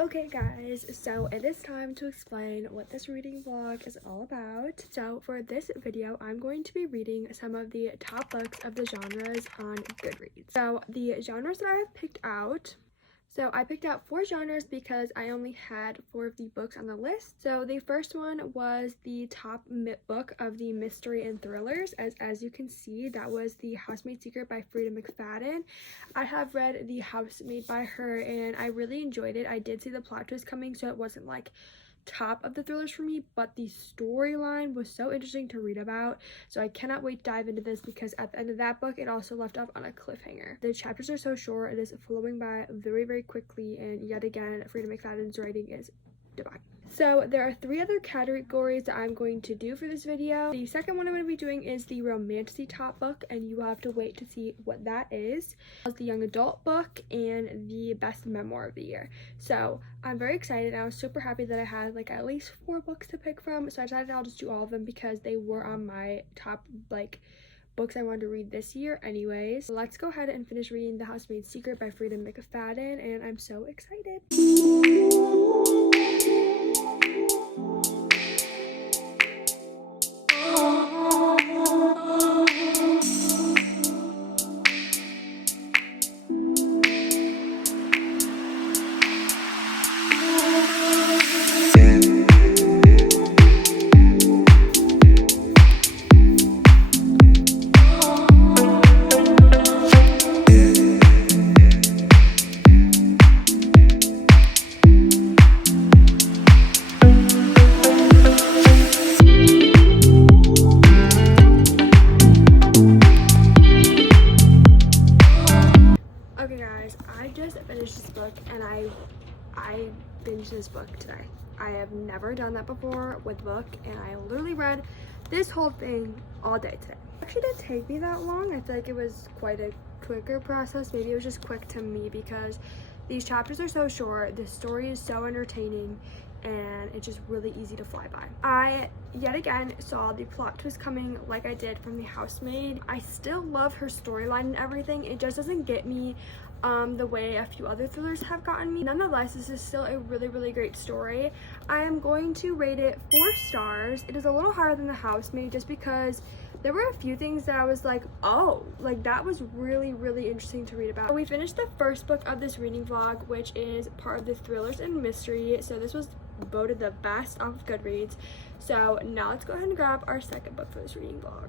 Okay guys, so it is time to explain what this reading vlog is all about. So for this video, I'm going to be reading some of the top books of the genres on Goodreads. So the genres that I have picked out, so I picked out 4 genres because I only had 4 of the books on the list. So the first one was the top book of the mystery and thrillers. As you can see, that was The Housemaid's Secret by Freida McFadden. I have read The Housemaid by her and I really enjoyed it. I did see the plot twist coming, so it wasn't like top of the thrillers for me, but the storyline was so interesting to read about, so I cannot wait to dive into this because at the end of that book it also left off on a cliffhanger. The chapters are so short, it is flowing by very quickly, and yet again Freida McFadden's writing is divine. So there are 3 other categories that I'm going to do for this video. The second one I'm going to be doing is the romantasy top book, and you will have to wait to see what that is. The young adult book and the best memoir of the year. So I'm very excited. I was super happy that I had like at least 4 books to pick from, so I decided I'll just do all of them because they were on my top books I wanted to read this year anyways. So let's go ahead and finish reading The Housemaid's Secret by Freida McFadden, and I'm so excited. Okay guys, I just finished this book and I binged this book today. I have never done that before with a book, and I literally read this whole thing all day today. It actually didn't take me that long. I feel like it was quite a quicker process. Maybe it was just quick to me because these chapters are so short, the story is so entertaining, and it's just really easy to fly by. I yet again saw the plot twist coming like I did from The Housemaid. I still love her storyline and everything. It just doesn't get me the way a few other thrillers have gotten me. Nonetheless, this is still a really great story. I am going to rate it 4 stars. It is a little higher than The Housemaid just because there were a few things that I was like, oh, like that was really interesting to read about. We finished the first book of this reading vlog, which is part of the thrillers and mystery. So this was voted the best off of Goodreads. So now let's go ahead and grab our second book for this reading vlog.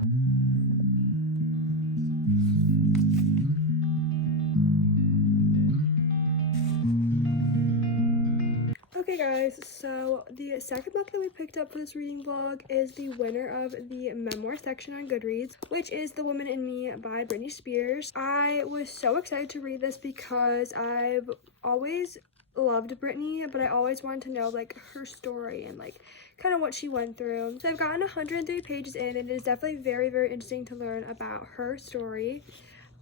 Okay guys, so the second book that we picked up for this reading vlog is the winner of the memoir section on Goodreads, which is The Woman in Me by Britney Spears. I was so excited to read this because I've always loved Britney, but I always wanted to know like her story and like kind of what she went through. So I've gotten 103 pages in, and it is definitely very interesting to learn about her story.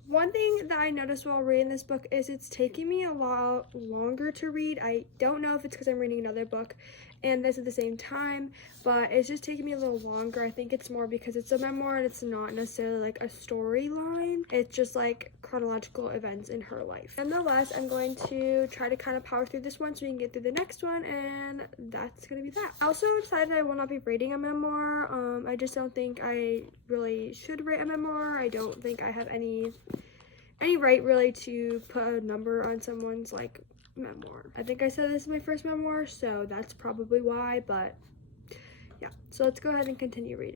One thing that I noticed while reading this book is it's taking me a lot longer to read. I don't know if it's because I'm reading another book and this at the same time, but it's just taking me a little longer. I think it's more because it's a memoir and it's not necessarily like a storyline. It's just like chronological events in her life. Nonetheless, I'm going to try to kind of power through this one so we can get through the next one, and that's gonna be that. I also decided I will not be rating a memoir. I just don't think I really should rate a memoir. I don't think I have any right really to put a number on someone's like memoir. I think I said this is my first memoir, so that's probably why, but yeah. So let's go ahead and continue reading.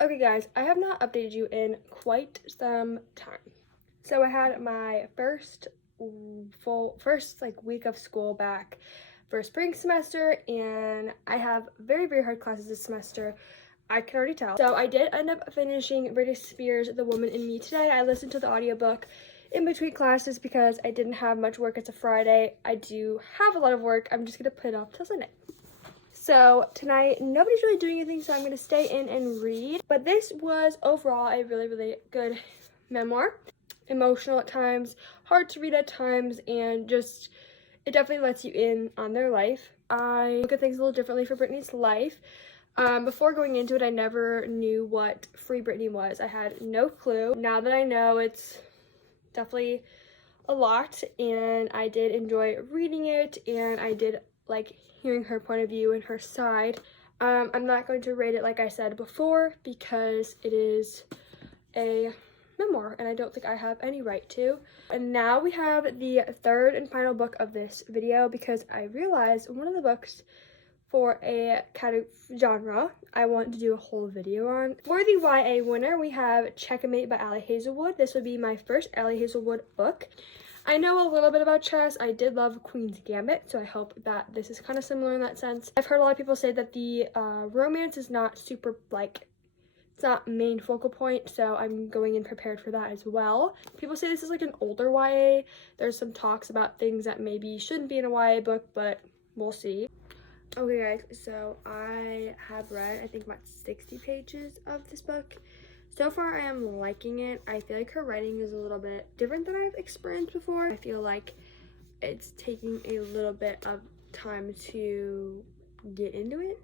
Okay guys, I have not updated you in quite some time. So I had my first week of school back for spring semester, and I have very hard classes this semester. I can already tell. So I did end up finishing Britney Spears' The Woman in Me today. I listened to the audiobook in between classes because I didn't have much work. It's a Friday. I do have a lot of work. I'm just gonna put it off till Sunday. So tonight, nobody's really doing anything, so I'm going to stay in and read. But this was overall a really good memoir. emotional at times, hard to read at times, and just it definitely lets you in on their life. I look at things a little differently for Britney's life. Before going into it, I never knew what Free Britney was. I had no clue. Now that I know, it's definitely a lot, and I did enjoy reading it, and I did like hearing her point of view and her side. I'm not going to rate it like I said before because it is a memoir and I don't think I have any right to. And now we have the third and final book of this video because I realized one of the books for a genre I want to do a whole video on. For the YA winner, we have Checkmate by Ali Hazelwood. This would be my first Ali Hazelwood book. I know a little bit about chess. I did love Queen's Gambit, so I hope that this is kind of similar in that sense. I've heard a lot of people say that the romance is not super, like, it's not main focal point, so I'm going in prepared for that as well. People say this is like an older YA. There's some talks about things that maybe shouldn't be in a YA book, but we'll see. Okay guys, so I have read I think about 60 pages of this book. So far I am liking it. I feel like her writing is a little bit different than I've experienced before. I feel like it's taking a little bit of time to get into it.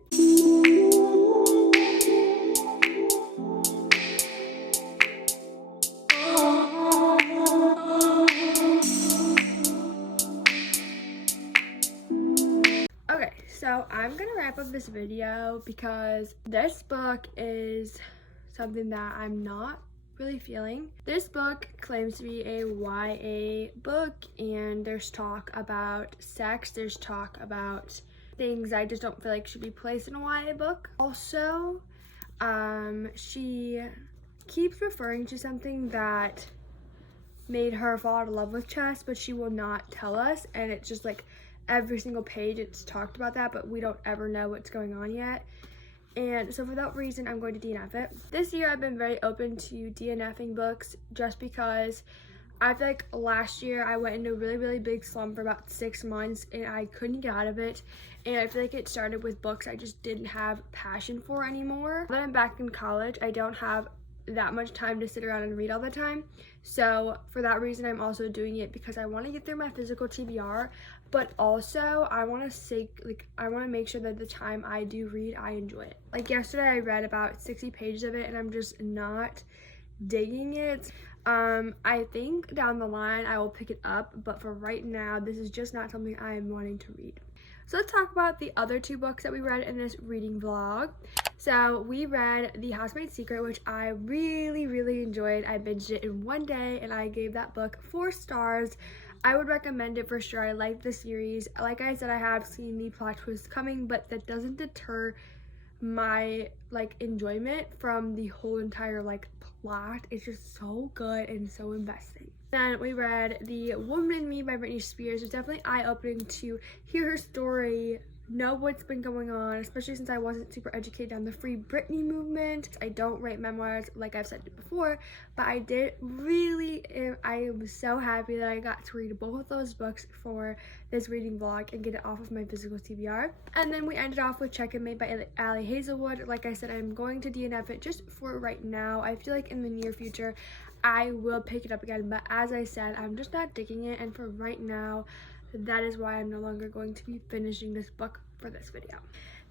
Okay, so I'm gonna wrap up this video because this book is something that I'm not really feeling. This book claims to be a YA book, and there's talk about sex, there's talk about things I just don't feel like should be placed in a YA book. Also, she keeps referring to something that made her fall out of love with chess, but she will not tell us, and it's just like every single page it's talked about that, but we don't ever know what's going on yet. And so for that reason, I'm going to DNF it. This year I've been very open to DNFing books just because I feel like last year I went into a really big slump for about 6 months and I couldn't get out of it. And I feel like it started with books I just didn't have passion for anymore. Now that I'm back in college, I don't have that much time to sit around and read all the time. So for that reason, I'm also doing it because I want to get through my physical TBR, but also I want to make sure that the time I do read, I enjoy it. Like yesterday, I read about 60 pages of it and I'm just not digging it. I think down the line I will pick it up, but for right now, this is just not something I am wanting to read. So let's talk about the other 2 books that we read in this reading vlog. So we read The Housemaid's Secret, which I really enjoyed. I binged it in one day and I gave that book 4 stars. I would recommend it for sure. I like the series. Like I said, I have seen the plot twist coming, but that doesn't deter my enjoyment from the whole entire plot. It's just so good and so investing. Then we read The Woman in Me by Britney Spears. It's definitely eye-opening to hear her story, know what's been going on, especially since I wasn't super educated on the Free Britney movement. I don't write memoirs like I've said before, but I was so happy that I got to read both those books for this reading vlog and get it off of my physical TBR. And then we ended off with Checkmate by Ali Hazelwood. Like I said, I'm going to DNF it just for right now. I feel like in the near future I will pick it up again, but as I said, I'm just not digging it, and for right now, that is why I'm no longer going to be finishing this book for this video.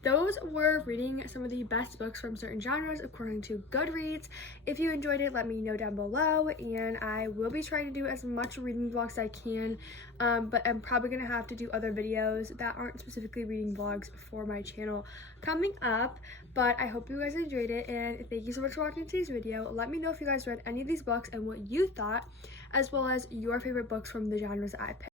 Those were reading some of the best books from certain genres according to Goodreads. If you enjoyed it, let me know down below, and I will be trying to do as much reading vlogs as I can, but I'm probably going to have to do other videos that aren't specifically reading vlogs for my channel coming up. But I hope you guys enjoyed it, and thank you so much for watching today's video. Let me know if you guys read any of these books and what you thought, as well as your favorite books from the genres I picked.